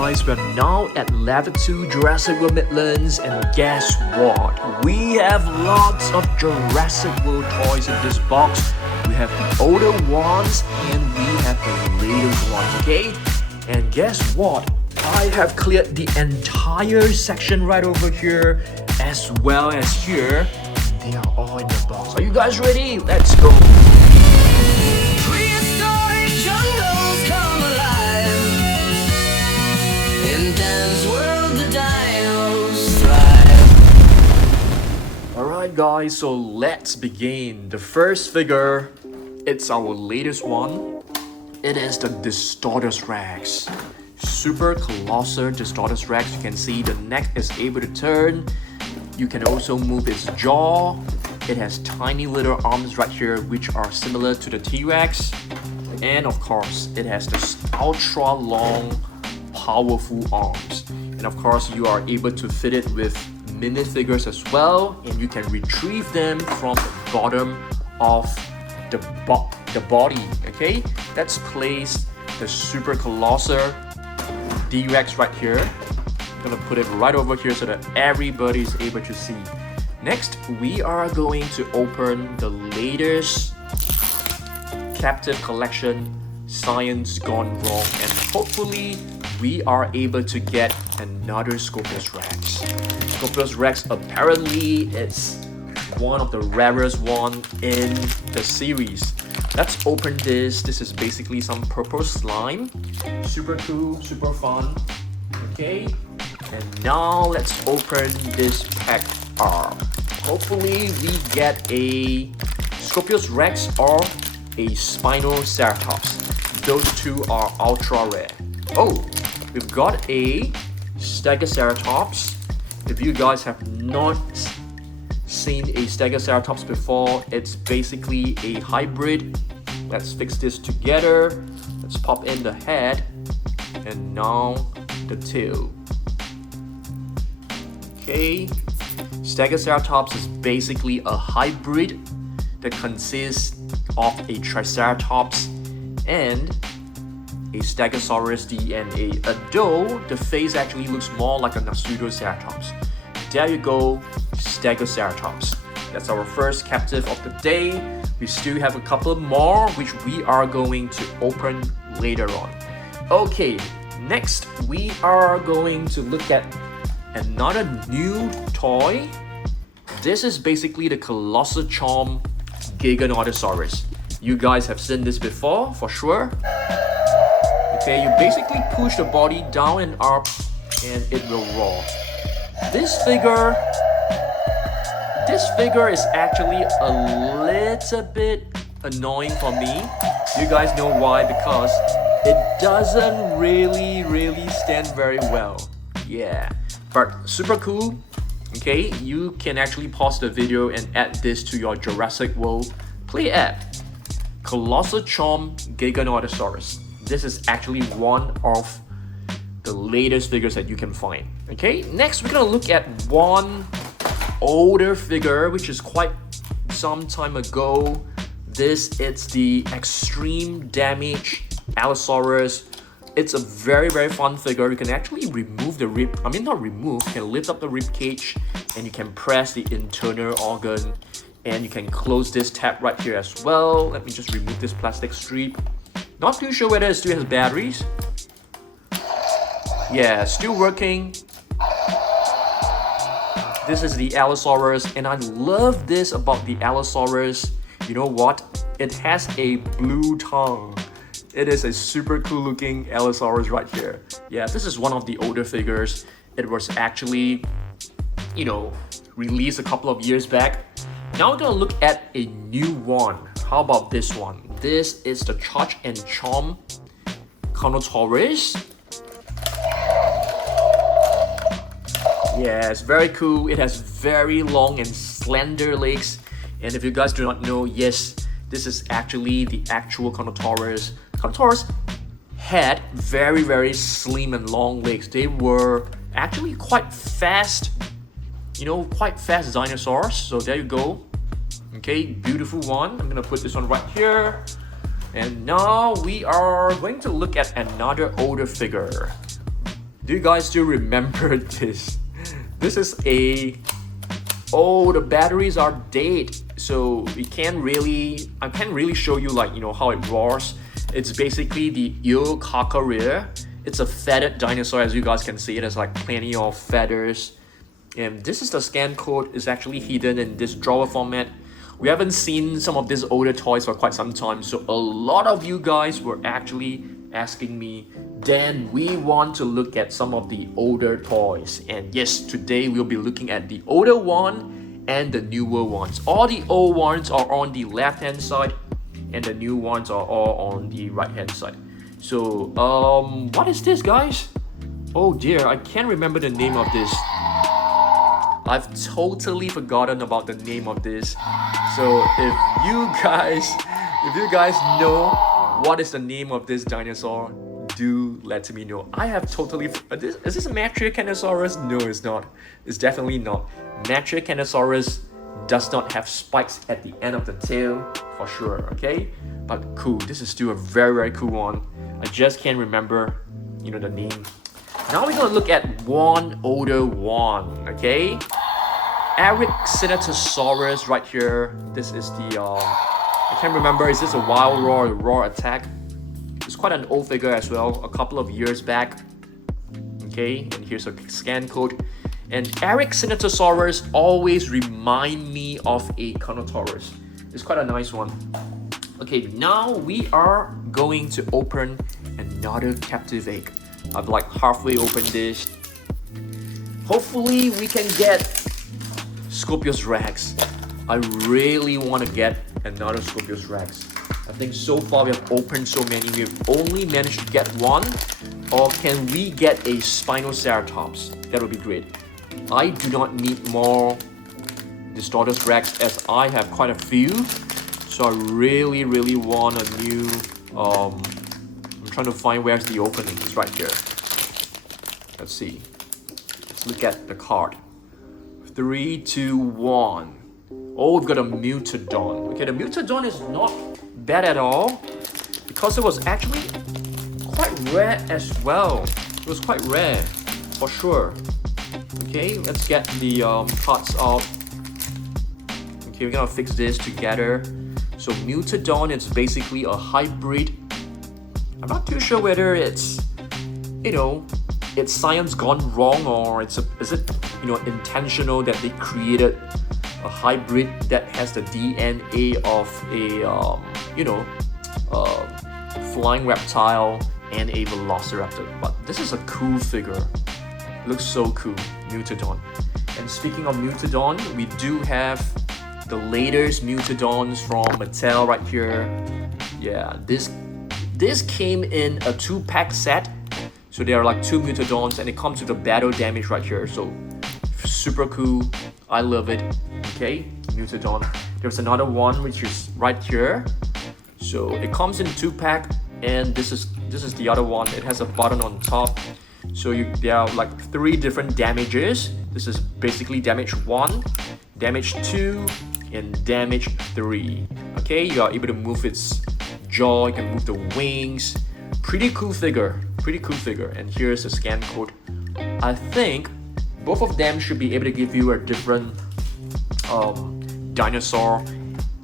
guys, we're now at level 2 Jurassic World Midlands, and guess what? We have lots of Jurassic World toys in this box. We have the older ones and we have the latest ones, okay? And guess what? I have cleared the entire section right over here as well as here. They are all in the box. Are you guys ready? Let's go! Alright guys, so let's begin. The first figure, it's our latest one. It is the Distortus Rex. Super Colossal Distortus Rex. You can see the neck is able to turn. You can also move its jaw. It has tiny little arms right here which are similar to the T-Rex. And of course, it has this ultra long, powerful arms. And of course, you are able to fit it with minifigures as well, and you can retrieve them from the bottom of the body. Okay, let's place the Super Colossal D-Rex right here. I'm gonna put it right over here so that everybody is able to see. Next, we are going to open the latest captive collection, Science Gone Wrong, and hopefully we are able to get another Scorpius Rex. Scorpius Rex, apparently it's one of the rarest one in the series. Let's open this. This is basically some purple slime. Super cool, super fun. Okay, and now let's open this pack up. Hopefully we get a Scorpius Rex or a Spinosaurus. Those two are ultra rare. Oh, we've got a Stegoceratops. If you guys have not seen a Stegoceratops before, it's basically a hybrid. Let's fix this together. Let's pop in the head and now the tail. Okay, Stegoceratops is basically a hybrid that consists of a Triceratops and a Stegosaurus DNA, although the face actually looks more like a Pseudoceratops. There you go, Stegoceratops. That's our first captive of the day. We still have a couple more which we are going to open later on. Okay, next we are going to look at another new toy. This is basically the Colossal Chomp Giganotosaurus. You guys have seen this before for sure. Okay, you basically push the body down and up and it will roll. This figure is actually a little bit annoying for me. You guys know why? Because it doesn't really stand very well. Yeah, but super cool. Okay, you can actually pause the video and add this to your Jurassic World play app. Colossal Chomp Giganotosaurus. This is actually one of the latest figures that you can find. Okay, next we're gonna look at one older figure which is quite some time ago. This is the Extreme Damage Allosaurus. It's a very fun figure. You can actually remove the rib, not remove, you can lift up the rib cage and you can press the internal organ and you can close this tab right here as well. Let me just remove this plastic strip. Not too sure whether it still has batteries. Yeah, still working. This is the Allosaurus, and I love this about the Allosaurus. You know what? It has a blue tongue. It is a super cool looking Allosaurus right here. Yeah, this is one of the older figures. It was actually, released a couple of years back. Now we're gonna look at a new one. How about this one? This is the Charge and Chomp Carnotaurus. Yeah, it's very cool. It has very long and slender legs. And if you guys do not know, yes, this is actually the actual Carnotaurus. Carnotaurus had very slim and long legs. They were actually quite fast, quite fast dinosaurs. So there you go. Okay, beautiful one. I'm gonna put this one right here. And now we are going to look at another older figure. Do you guys still remember this? This is a... Oh, the batteries are dead. So I can't really show you like, you know, how it roars. It's basically the Ultimage. It's a feathered dinosaur, as you guys can see. It has like plenty of feathers. And this is the scan code. It's actually hidden in this drawer format. We haven't seen some of these older toys for quite some time. So a lot of you guys were actually asking me, Dan, we want to look at some of the older toys. And yes, today we'll be looking at the older one and the newer ones. All the old ones are on the left hand side and the new ones are all on the right hand side. So what is this, guys? Oh dear, I can't remember the name of this. I've totally forgotten about the name of this. So if you guys know what is the name of this dinosaur, do let me know. I have totally... Is this a Metriacanosaurus? No, it's not. It's definitely not. Metriacanosaurus does not have spikes at the end of the tail, for sure, okay? But cool, this is still a very, very cool one. I just can't remember, you know, the name. Now we're gonna look at one older one, okay? Spinosaurus right here. This is the... I can't remember, is this a wild roar or raw attack? It's quite an old figure as well, a couple of years back. Okay, and here's a scan code. And Spinosaurus always remind me of a Carnotaurus. It's quite a nice one. Okay, now we are going to open another captive egg. I've like halfway opened this. Hopefully we can get Scorpius Rex. I really want to get another Scorpius Rex. I think so far we have opened so many, we've only managed to get one. Or can we get a Spinosaurus? That would be great. I do not need more Distortus Rex as I have quite a few. So I really want a new... I'm trying to find where's the opening. It's right here. Let's see. Let's look at the card. 3, 2, 1. Oh, we've got a Mutadon. Okay, the Mutadon is not bad at all because it was actually quite rare as well. It was quite rare, for sure. Okay, let's get the parts out. Okay, we're gonna fix this together. So Mutadon is basically a hybrid. I'm not too sure whether it's, you know, it's science gone wrong or is it, you know, intentional that they created a hybrid that has the DNA of a, you know, flying reptile and a velociraptor. But this is a cool figure. It looks so cool, Mutadon. And speaking of Mutadon, we do have the latest Mutadons from Mattel right here. Yeah, this came in a 2-pack set. So there are like 2 Mutadons and it comes with the battle damage right here. So super cool. I love it. Okay, Mutadon. There's another one which is right here. So it comes in 2-pack and this is the other one. It has a button on top. So there are like 3 different damages. This is basically damage 1, damage 2, and damage 3. Okay, you are able to move its jaw, you can move the wings. Pretty cool figure, And here's the scan code. I think both of them should be able to give you a different dinosaur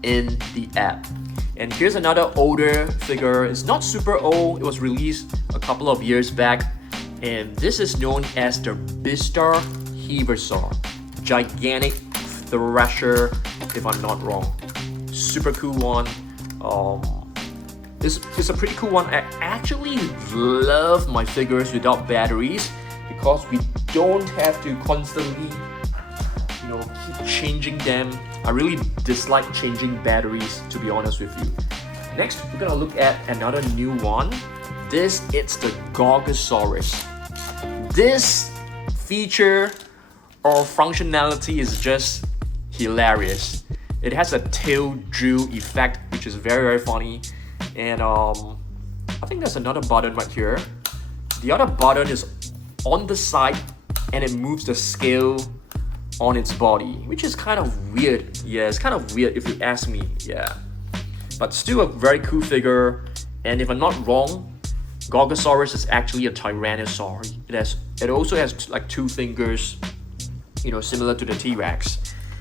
in the app. And here's another older figure. It's not super old. It was released a couple of years back. And this is known as the Bistar Heaversaur. Gigantic Thrasher, if I'm not wrong. Super cool one. It's a pretty cool one. I actually love my figures without batteries because we don't have to constantly, you know, keep changing them. I really dislike changing batteries, to be honest with you. Next, we're gonna look at another new one. It's the Gorgosaurus. This feature or functionality is just hilarious. It has a tail drill effect, which is very funny. And I think there's another button right here. The other button is on the side and it moves the scale on its body, which is kind of weird. Yeah, it's kind of weird if you ask me. Yeah, but still a very cool figure. And if I'm not wrong, Gorgosaurus is actually a Tyrannosaur. It also has like 2 fingers, you know, similar to the T-Rex.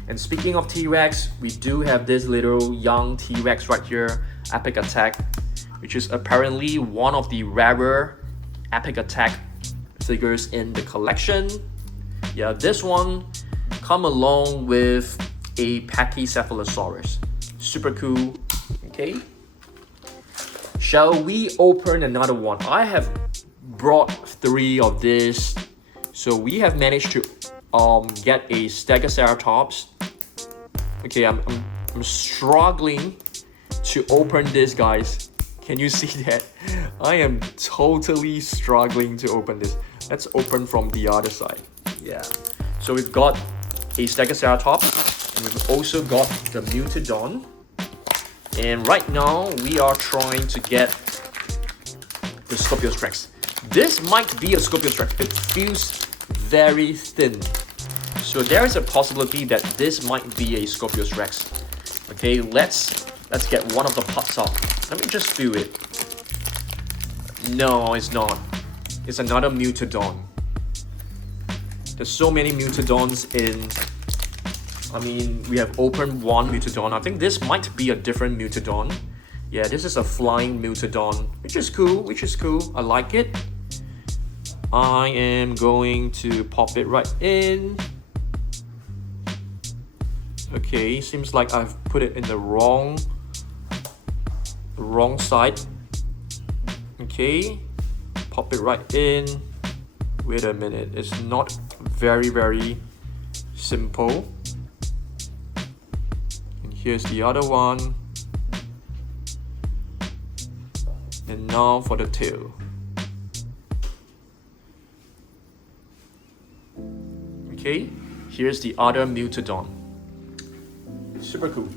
And speaking of T-Rex, we do have this little young T-Rex right here, Epic Attack, which is apparently one of the rarer Epic Attack figures in the collection. Yeah, this one come along with a Pachycephalosaurus. Super cool. Okay. Shall we open another one? I have brought 3 of this. So we have managed to get a Stegoceratops. Okay, I'm struggling to open this, guys. Can you see that? I am totally struggling to open this. Let's open from the other side. Yeah. So we've got a Stegoceratops, and we've also got the Mutadon. And right now we are trying to get the Scorpius Rex. This might be a Scorpius Rex. It feels very thin. So there is a possibility that this might be a Scorpius Rex. Okay, let's get one of the parts out. Let me just feel it. No, it's not. It's another Mutadon. There's so many Mutadons in... I mean, we have opened one Mutadon. I think this might be a different Mutadon. Yeah, this is a flying Mutadon, which is cool. I like it. I am going to pop it right in. Okay, seems like I've put it in the wrong side. Okay, pop it right in. Wait a minute, it's not very simple. And here's the other one. And now for the tail. Okay, here's the other Mutadon. Super cool.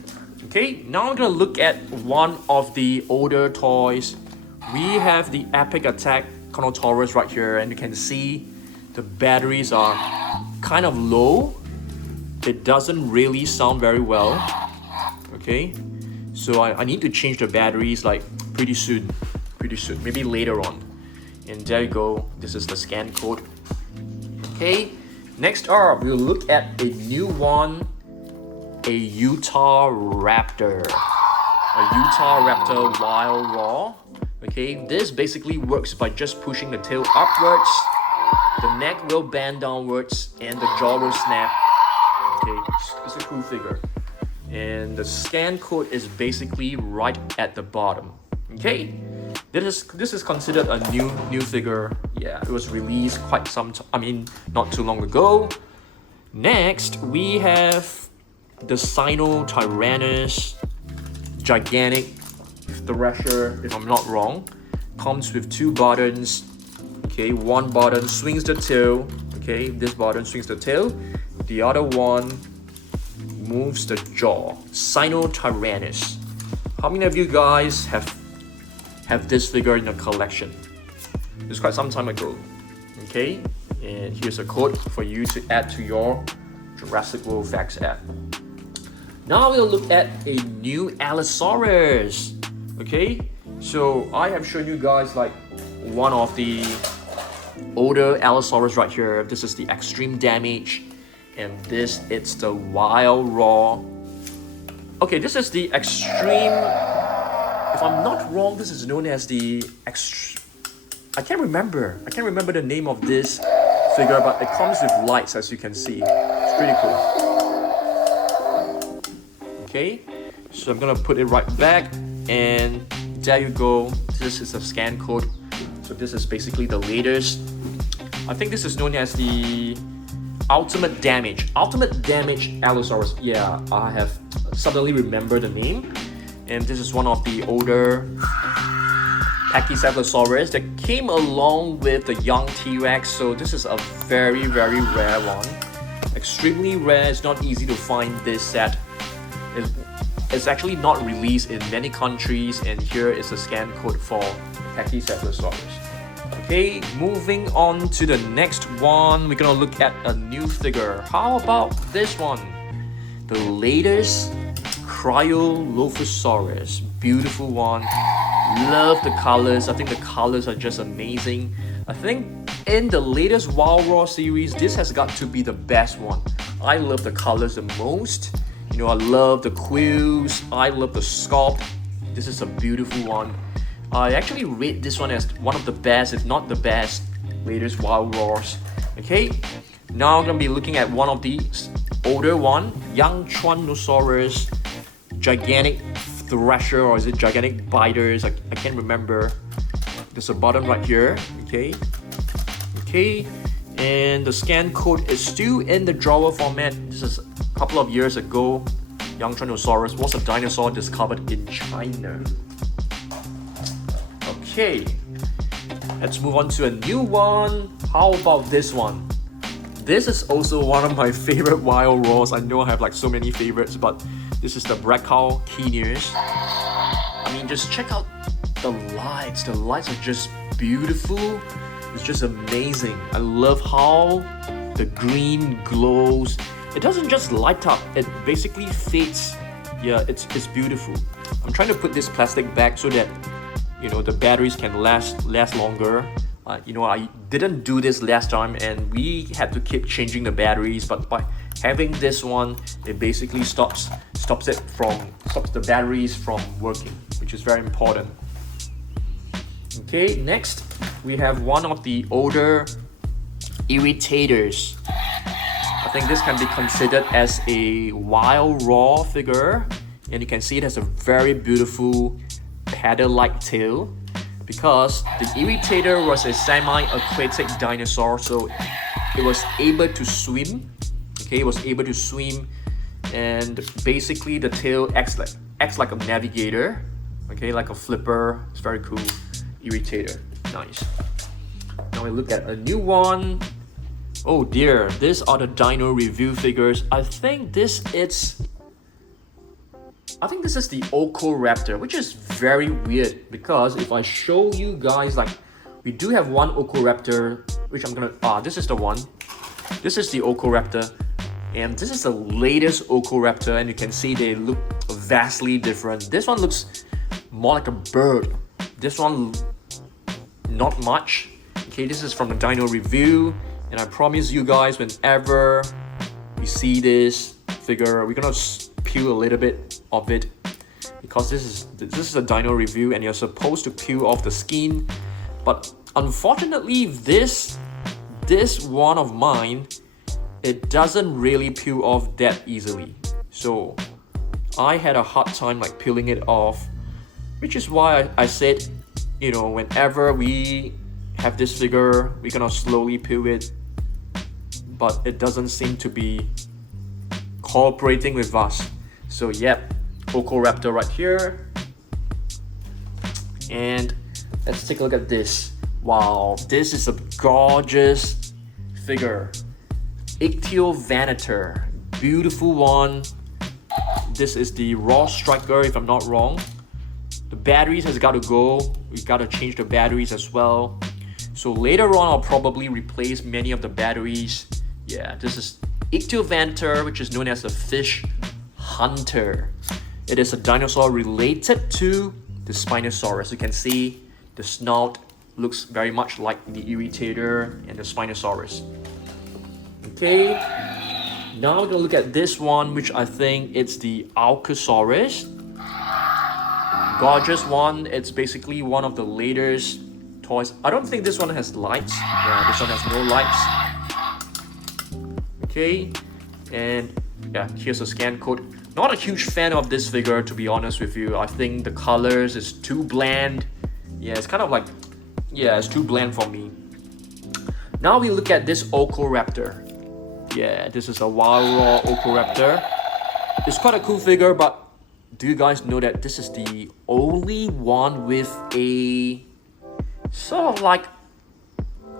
Okay, now I'm gonna look at one of the older toys. We have the Epic Attack Carnotaurus right here, and you can see the batteries are kind of low. It doesn't really sound very well. Okay, so I need to change the batteries like pretty soon, maybe later on. And there you go, this is the scan code. Okay, next up we'll look at a new one, a Utah Raptor. A Utah Raptor Wild Raw. Okay, this basically works by just pushing the tail upwards, the neck will bend downwards, and the jaw will snap. Okay, it's a cool figure. And the scan code is basically right at the bottom. Okay, this is considered a new figure. Yeah, it was released quite some time. I mean, not too long ago. Next, we have the Sinotyrannus gigantic Thrasher, if I'm not wrong. Comes with 2 buttons. Okay, one button swings the tail. Okay, this button swings the tail. The other one moves the jaw. Sinotyrannus. How many of you guys have this figure in your collection? It's quite some time ago. Okay, and here's a code for you to add to your Jurassic World Facts app. Now we'll look at a new Allosaurus. Okay, so I have shown you guys like one of the older Allosaurus right here. This is the extreme damage, and it's the wild raw. Okay, this is the extreme. If I'm not wrong, this is known as the I can't remember the name of this figure, but it comes with lights, as you can see. It's pretty cool. Okay, so I'm gonna put it right back, and there you go. This is a scan code. So this is basically the latest. I think this is known as the Ultimate Damage Allosaurus. Yeah, I have suddenly remembered the name. And this is one of the older Pachycephalosaurus that came along with the young T-Rex. So this is a very rare one. Extremely rare. It's not easy to find this set. It's actually not released in many countries, and here is a scan code for Pachycephalosaurus. Okay, moving on to the next one, we're gonna look at a new figure. How about this one? The latest Cryolophosaurus. Beautiful one. Love the colors. I think the colors are just amazing. I think in the latest Wild Raw series, this has got to be the best one. I love the colors the most. You know, I love the quills. I love the sculpt. This is a beautiful one. I actually rate this one as one of the best, if not the best, latest Wild Raws. Okay, now I'm gonna be looking at one of these older one, young Tyrannosaurus, gigantic thresher, or is it gigantic biters? I can't remember. There's a button right here. Okay, and the scan code is still in the drawer format. This is a couple of years ago. Young Tyrannosaurus was a dinosaur discovered in China. Okay, let's move on to a new one. How about this one? This is also one of my favorite Wild Raws. I know I have like so many favorites, but this is the Brachycenes. I mean, just check out the lights. The lights are just beautiful. It's just amazing. I love how the green glows. It doesn't just light up, it basically fades. Yeah, it's beautiful. I'm trying to put this plastic back so that, you know, the batteries can last longer. You know, I didn't do this last time and we had to keep changing the batteries, but by having this one, it basically stops the batteries from working, which is very important. Okay, next we have one of the older irritators. I think this can be considered as a Wild Raw figure, and you can see it has a very beautiful paddle-like tail, because the irritator was a semi-aquatic dinosaur, so it was able to swim. Okay, it was able to swim, and basically the tail acts like a navigator. Okay, like a flipper. It's very cool. Irritator, nice. Now we look at a new one. Oh dear, these are the Dino review figures. I think this is the Ocoraptor, which is very weird because if I show you guys, like, we do have one Ocoraptor, which I'm gonna, this is the one. This is the Ocoraptor, and this is the latest Ocoraptor, and you can see they look vastly different. This one looks more like a bird. This one, not much. Okay, this is from the Dino review. And I promise you guys, whenever we see this figure, we're gonna peel a little bit of it, because this is a Dino review and you're supposed to peel off the skin. But unfortunately, this one of mine, it doesn't really peel off that easily. So I had a hard time like peeling it off, which is why I said, you know, whenever we have this figure, we're gonna slowly peel it. But it doesn't seem to be cooperating with us. So yep, Ocoraptor right here. And let's take a look at this. Wow, this is a gorgeous figure. Ichthyovanator, beautiful one. This is the Raw Striker, if I'm not wrong. The batteries has got to go. We got to change the batteries as well. So later on, I'll probably replace many of the batteries. Yeah, this is Ichthyovanator, which is known as the fish hunter. It is a dinosaur related to the Spinosaurus. You can see the snout looks very much like the Irritator and the Spinosaurus. Okay, now we're gonna look at this one, which I think it's the Allosaurus. Gorgeous one. It's basically one of the latest toys. I don't think this one has lights. Yeah, this one has no lights. Okay, and yeah, here's a scan code. Not a huge fan of this figure, to be honest with you. I think the colors is too bland. Yeah, it's kind of like, yeah, it's too bland for me. Now we look at this Ocoraptor. Yeah, this is a Wild Raw Ocoraptor. It's quite a cool figure, but do you guys know that this is the only one with a sort of like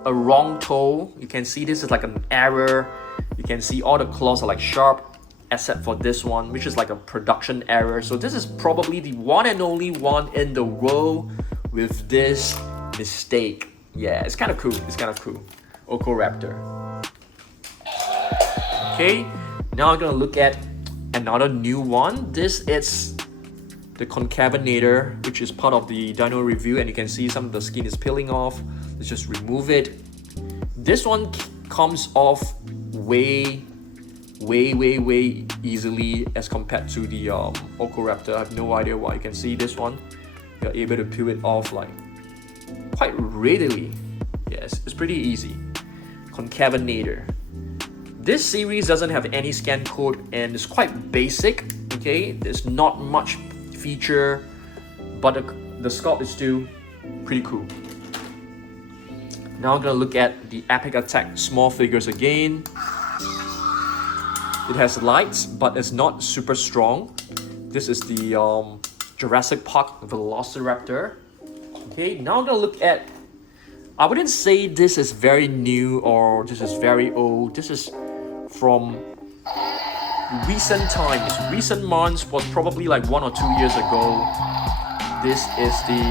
a wrong toe? You can see this is like an error. You can see all the claws are like sharp, except for this one, which is like a production error. So this is probably the one and only one in the world with this mistake. Yeah, it's kind of cool. It's kind of cool. Ocoraptor. Okay, now I'm gonna look at another new one. This is the concavenator, which is part of the Dino review, and you can see some of the skin is peeling off. Let's just remove it. This one comes off way easily as compared to the Ocoraptor. I have no idea why. You can see this one, you're able to peel it off like quite readily. Yes, it's pretty easy. Concavenator. This series doesn't have any scan code and it's quite basic. Okay, there's not much feature, but the sculpt is still pretty cool. Now I'm gonna look at the Epic Attack small figures again. It has lights, but it's not super strong. This is the Jurassic Park Velociraptor. Okay, now I'm gonna look at, I wouldn't say this is very new or this is very old. This is from recent times, recent months, was probably like 1 or 2 years ago. This is the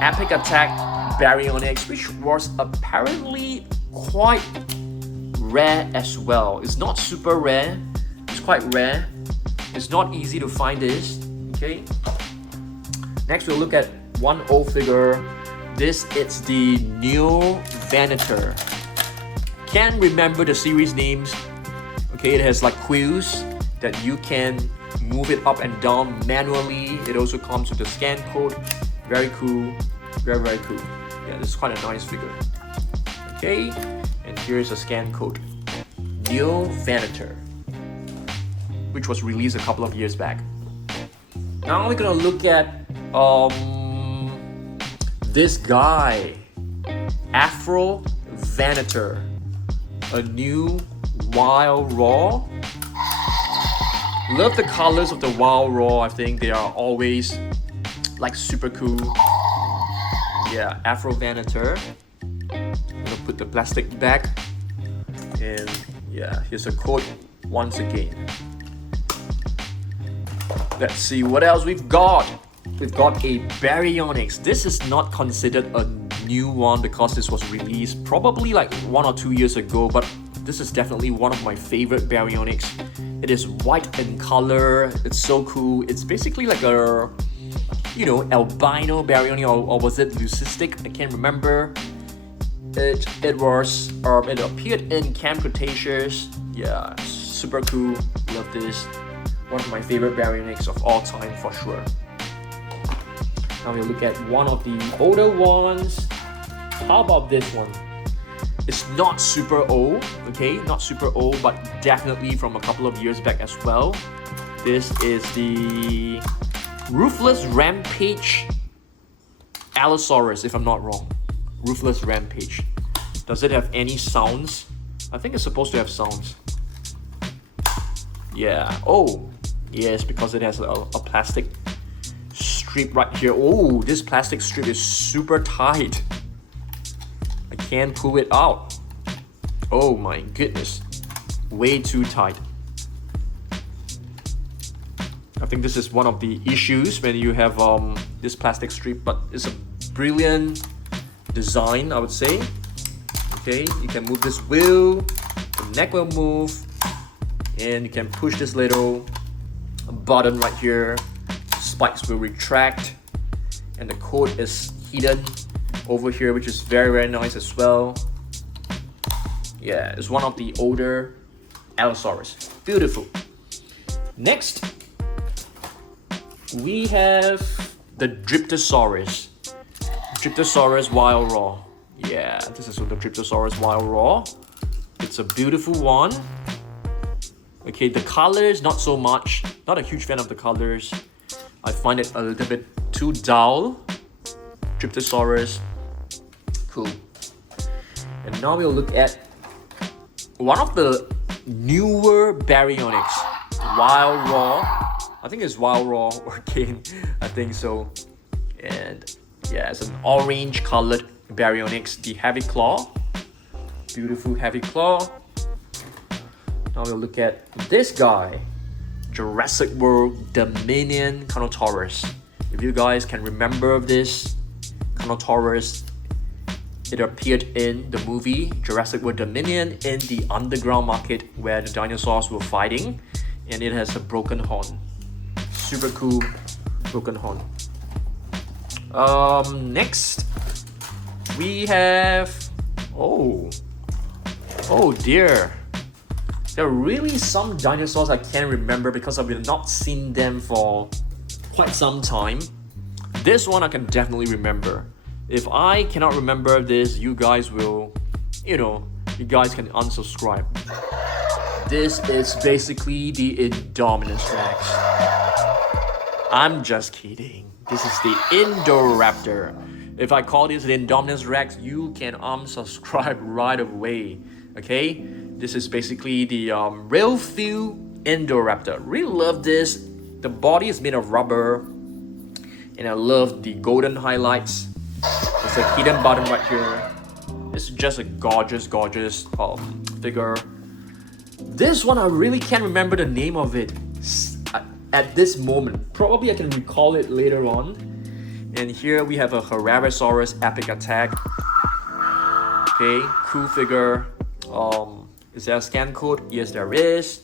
Epic Attack Baryonyx, which was apparently quite rare as well. It's not super rare, it's quite rare. It's not easy to find this. Okay. Next we'll look at one old figure. This is the Neo Venator. Can't remember the series names. Okay, it has like quills that you can move it up and down manually. It also comes with a scan code. Very cool, very cool. Yeah, this is quite a nice figure. Okay, and here's a scan code. Neo Venator, which was released a couple of years back. Now we're gonna look at this guy, Afro Venator, a new Wild Raw. Love the colors of the Wild Raw. I think they are always like super cool. Yeah, Afro Venator. I'm gonna put the plastic back, and yeah, here's a code once again. Let's see what else we've got. We've got a Baryonyx. This is not considered a new one because this was released probably like 1 or 2 years ago, but this is definitely one of my favorite Baryonyx. It is white in color. It's so cool. It's basically like a, you know, albino Baryonyx, or was it leucistic? I can't remember. It appeared in Camp Cretaceous. Yeah, super cool. Love this. One of my favorite Baryonyx of all time for sure. Now we'll look at one of the older ones. How about this one? It's not super old, okay? Not super old, but definitely from a couple of years back as well. This is the Ruthless Rampage Allosaurus, if I'm not wrong. Ruthless Rampage. Does it have any sounds? I think it's supposed to have sounds. Yeah. Oh, yes, because it has a plastic strip right here. Oh, this plastic strip is super tight. I can't pull it out. Oh my goodness. Way too tight. I think this is one of the issues when you have this plastic strip, but it's a brilliant design, I would say. Okay, you can move this wheel, the neck will move, and you can push this little button right here. Spikes will retract, and the code is hidden over here, which is very nice as well. Yeah, it's one of the older Allosaurus. Beautiful. Next, we have the Dryptosaurus. Dryptosaurus Wild Raw. Yeah, this is the Dryptosaurus Wild Raw. It's a beautiful one. Okay, the colors, not so much. Not a huge fan of the colors. I find it a little bit too dull. Dryptosaurus. Cool. And now we'll look at one of the newer Baryonyx. Wild Raw. I think it's Wild Raw again. I think so. And yeah, it's an orange colored Baryonyx, the Heavy Claw. Beautiful Heavy Claw. Now we'll look at this guy, Jurassic World Dominion Carnotaurus. If you guys can remember this Carnotaurus, it appeared in the movie Jurassic World Dominion in the underground market where the dinosaurs were fighting, and it has a broken horn. Super cool. Broken horn. Next we have, oh dear, there are really some dinosaurs I can't remember because I've not seen them for quite some time. This one I can definitely remember. If I cannot remember this, you guys will, you guys can unsubscribe. This is basically the Indominus Rex. I'm just kidding. This is the Indoraptor. If I call this the Indominus Rex, you can unsubscribe right away. Okay? This is basically the real feel Indoraptor. Really love this. The body is made of rubber. And I love the golden highlights. There's a hidden button right here. It's just a gorgeous figure. This one I really can't remember the name of it at this moment. Probably I can recall it later on. And here we have a Allosaurus Epic Attack. Okay, cool figure. Is there a scan code? Yes, there is.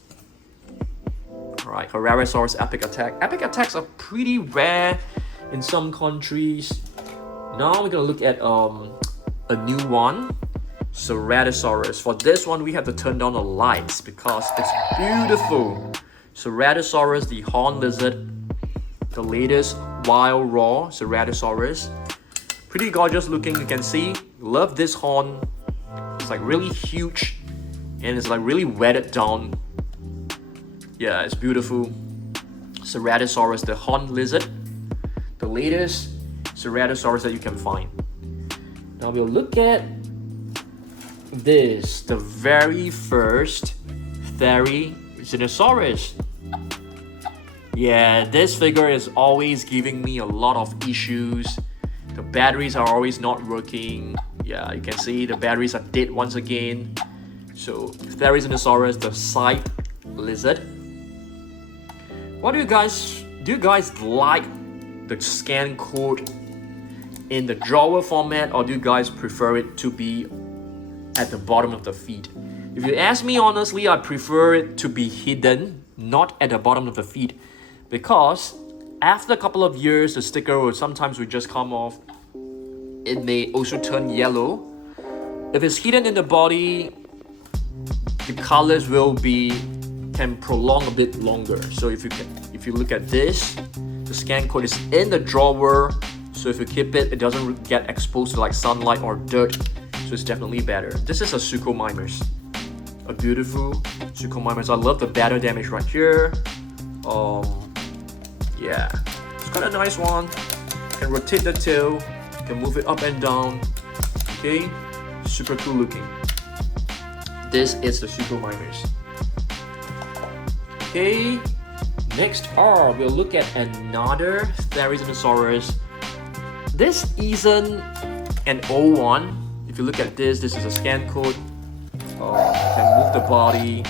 Alright, Allosaurus Epic Attack. Epic Attacks are pretty rare in some countries. Now we're gonna look at a new one, Ceratosaurus. For this one, we have to turn down the lights because it's beautiful. Ceratosaurus, the horned lizard, the latest wild raw Ceratosaurus. Pretty gorgeous looking, you can see. Love this horn. It's like really huge and it's like really wetted down. Yeah, it's beautiful. Ceratosaurus, the horned lizard, the latest Ceratosaurus that you can find. Now we'll look at this, the very first Dinosaurus. Yeah, this figure is always giving me a lot of issues. The batteries are always not working. Yeah, you can see the batteries are dead once again. So, Dinosaurus, the side lizard. What do you guys like the scan code in the drawer format, or do you guys prefer it to be at the bottom of the feet? If you ask me honestly, I prefer it to be hidden, not at the bottom of the feet, because after a couple of years, the sticker will sometimes just come off. It may also turn yellow. If it's hidden in the body, the colors can prolong a bit longer. So if you look at this, the scan code is in the drawer. So if you keep it, it doesn't get exposed to like sunlight or dirt. So it's definitely better. This is a Suchomimus. A beautiful Suchomimus. I love the battle damage right here. Yeah, it's quite a nice one. You can rotate the tail, you can move it up and down. Okay, super cool looking. This is the Suchomimus. Okay, next we'll look at another Dinosaurus. This isn't an old one. If you look at this is a scan code. You can move the body.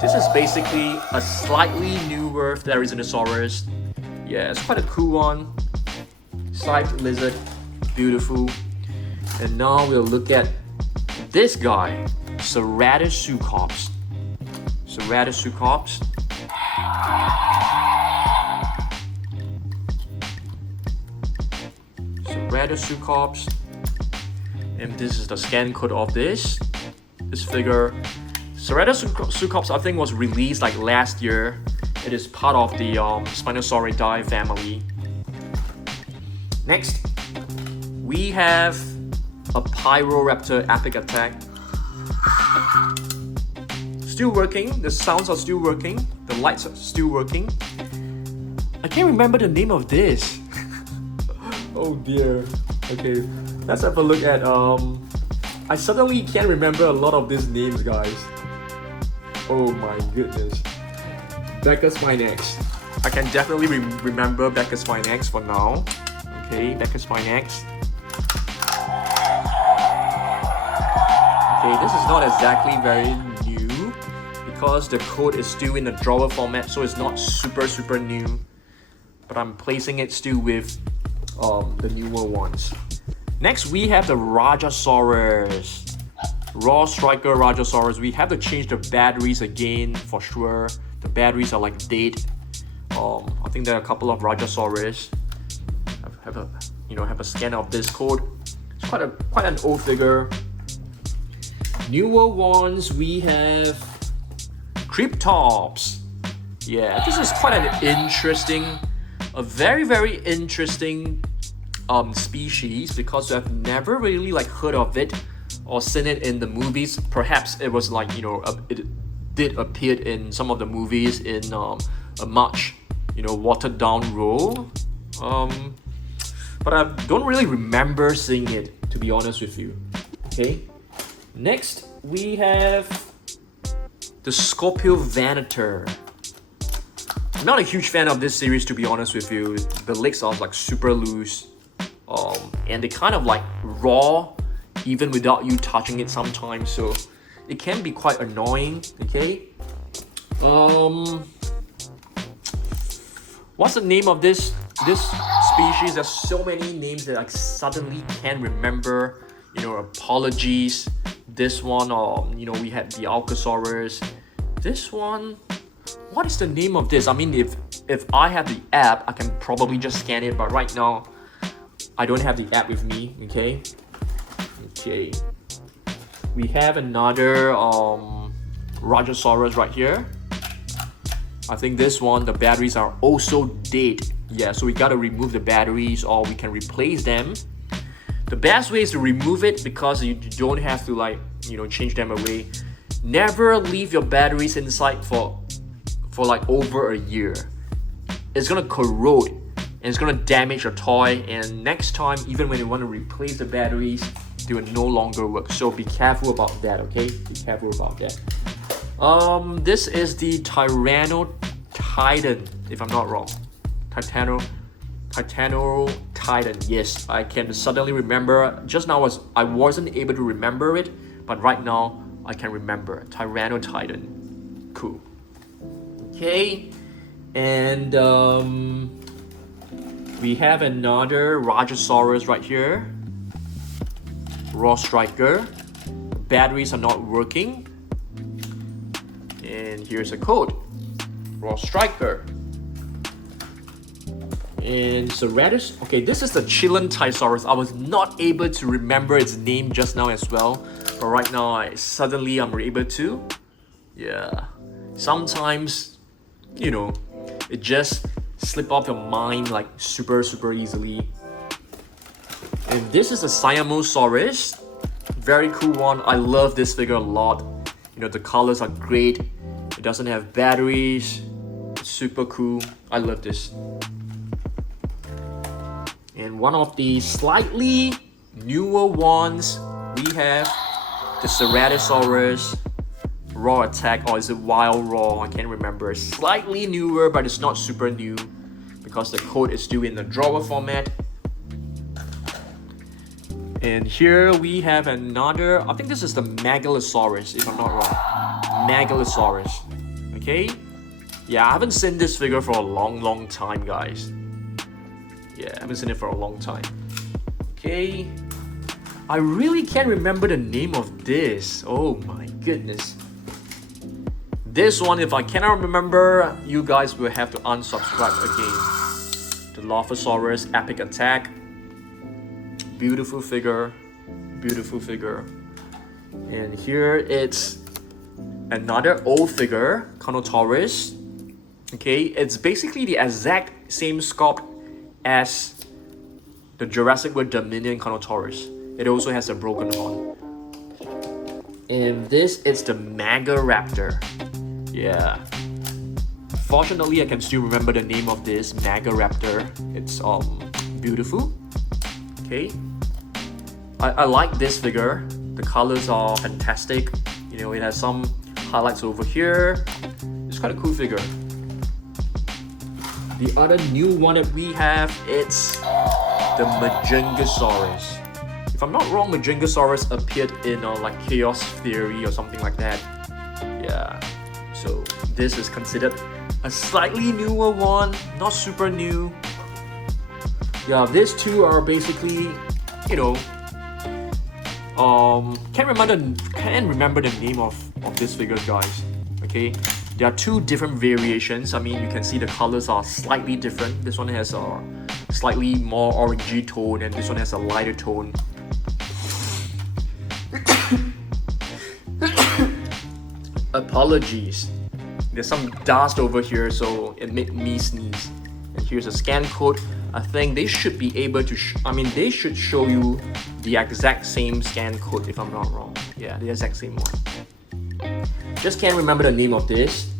This is basically a slightly newer Dinosaurus. Yeah, it's quite a cool one. Side lizard, beautiful. And now we'll look at this guy, Ceratosuchops. Ceratosuchops. Ceratosuchops. And this is the scan code of this figure. Ceratosuchops, I think, was released like last year. It is part of the Spinosauridae family. Next, we have a Pyroraptor Epic Attack. Still working, the sounds are still working, the lights are still working. I can't remember the name of this. Oh dear. Okay, let's have a look at I suddenly can't remember a lot of these names, guys. Oh my goodness. Becca's Spinax. I can definitely remember Becca's Spinax for now. Okay, Becca's Spinax. Okay, this is not exactly very new because the code is still in the drawer format, so it's not super new. But I'm placing it still with the newer ones. Next, we have the Rajasaurus. Raw Striker Rajasaurus. We have to change the batteries again for sure. The batteries are like dead. I think there are a couple of Rajasaurus. Have a scan of this code. It's quite an old figure. Newer ones, we have Cryptops. Yeah, this is quite an interesting, a very interesting species, because I've never really like heard of it or seen it in the movies. Perhaps it was like, it did appear in some of the movies in a much watered down role. But I don't really remember seeing it, to be honest with you. Okay. Next, we have the Scorpiovanator. I'm not a huge fan of this series, to be honest with you. The legs are like super loose, and they kind of like raw, even without you touching it sometimes. So it can be quite annoying. Okay. What's the name of this species? There's so many names that I suddenly can't remember. Apologies. This one, we had the Allosaurus. This one, what is the name of this? I mean, if I have the app, I can probably just scan it, but right now, I don't have the app with me, okay? Okay. We have another Rajasaurus right here. I think this one, the batteries are also dead. Yeah, so we gotta remove the batteries, or we can replace them. The best way is to remove it, because you don't have to change them away. Never leave your batteries inside for like over a year. It's gonna corrode and it's gonna damage your toy, and next time, even when you want to replace the batteries, they will no longer work. So be careful about that, okay? Be careful about that. This is the Tyranotitan, if I'm not wrong. Titanotitan. Yes, I can suddenly remember. Just now I wasn't able to remember it, but right now I can remember. Tyranotitan. Cool. Okay, and we have another Rajasaurus right here. Raw Striker. Batteries are not working. And here's a code. Raw Striker. And Ceratosaurus. Okay, this is the Chilantisaurus. I was not able to remember its name just now as well, but right now I'm able to. Yeah, sometimes it just slip off your mind like super easily. And this is a Spinosaurus. Very cool one. I love this figure a lot. The colors are great. It doesn't have batteries. It's super cool. I love this. And one of the slightly newer ones, we have the Ceratosaurus Raw Attack, or is it Wild Raw? I can't remember. Slightly newer, but it's not super new because the code is still in the drawer format. And here we have another, I think this is the Megalosaurus, if I'm not wrong. Megalosaurus. Okay? Yeah, I haven't seen this figure for a long time, guys. Yeah, I haven't seen it for a long time. Okay. I really can't remember the name of this. Oh my goodness. This one, if I cannot remember, you guys will have to unsubscribe again. The Dilophosaurus Epic Attack. Beautiful figure. Beautiful figure. And here it's another old figure, Carnotaurus. Okay, it's basically the exact same sculpt as the Jurassic World Dominion Carnotaurus. It also has a broken horn. And this is the Megaraptor. Yeah. Fortunately, I can still remember the name of this Megaraptor. It's beautiful. Okay. I like this figure. The colors are fantastic. It has some highlights over here. It's quite a cool figure. The other new one that we have, it's the Majungasaurus. If I'm not wrong, Majungasaurus appeared in like Chaos Theory or something like that. Yeah. So this is considered a slightly newer one, not super new. Yeah, these two are basically, can't remember the name of this figure, guys. Okay, There are two different variations. I mean, you can see the colors are slightly different. This one has a slightly more orangey tone, and this one has a lighter tone. Apologies. There's some dust over here, so it made me sneeze. And here's a scan code. I think they should be able to, they should show you the exact same scan code if I'm not wrong. Yeah, the exact same one. Just can't remember the name of this,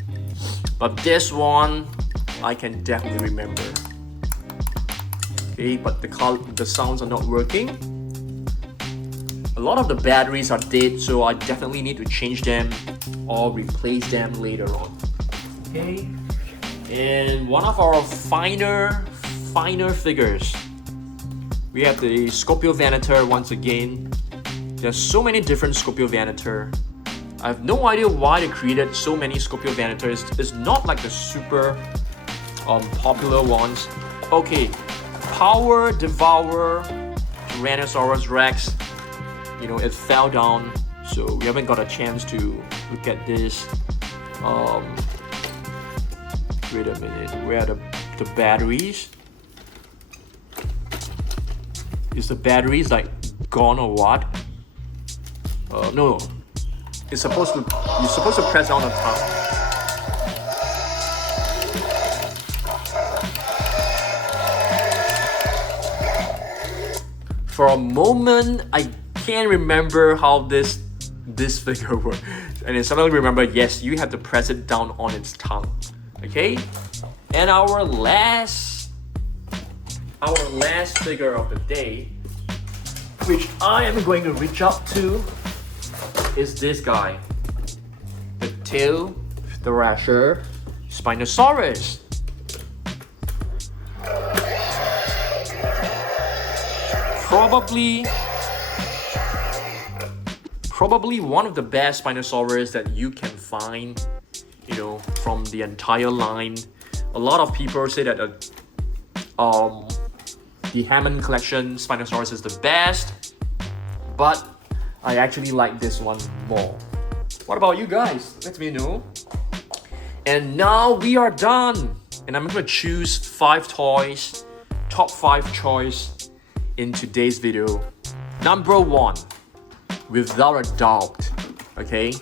but this one I can definitely remember. Okay, but the sounds are not working. A lot of the batteries are dead, so I definitely need to change them or replace them later on. Okay, and one of our finer figures. We have the Scorpiovanator once again. There's so many different Scorpiovanator. I have no idea why they created so many Scorpionvanators. It's not like the super popular ones. Okay, Power Devour Tyrannosaurus Rex. You know, it fell down, so we haven't got a chance to look at this. Wait a minute, where are the batteries? Is the batteries like gone or what? No. You're supposed to press down the tongue. For a moment, I can't remember how this figure works, and then suddenly remember, yes, you have to press it down on its tongue. Okay, and our last figure of the day, which I am going to reach up to, is this guy, the Tail Thrasher Spinosaurus. Probably one of the best Spinosaurus that you can find, you know, from the entire line. A lot of people say that the Hammond collection Spinosaurus is the best, but I actually like this one more. What about you guys? Let me know. And now we are done, and I'm gonna choose 5 toys, top 5 choice in today's video. Number 1, without a doubt, okay,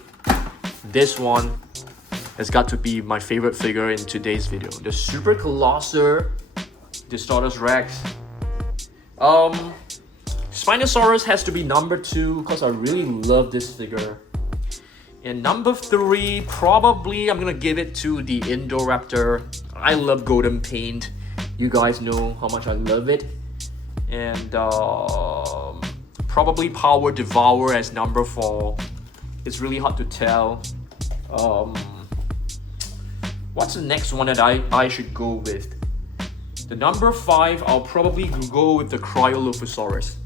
this one has got to be my favorite figure in today's video, the Super Colossal Distortus Rex. Spinosaurus has to be number 2 because I really love this figure. And number 3, probably I'm gonna give it to the Indoraptor. I love golden paint. You guys know how much I love it. And probably Power Devour as number 4. It's really hard to tell. What's the next one that I should go with? The number 5, I'll probably go with the Cryolophosaurus.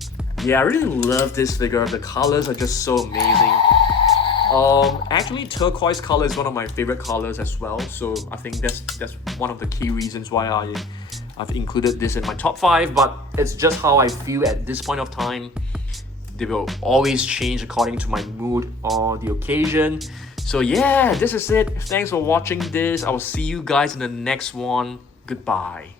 Yeah, I really love this figure. The colors are just so amazing. Actually, turquoise color is one of my favorite colors as well. So I think that's one of the key reasons why I've included this in my top 5. But it's just how I feel at this point of time. They will always change according to my mood or the occasion. So yeah, this is it. Thanks for watching this. I will see you guys in the next one. Goodbye.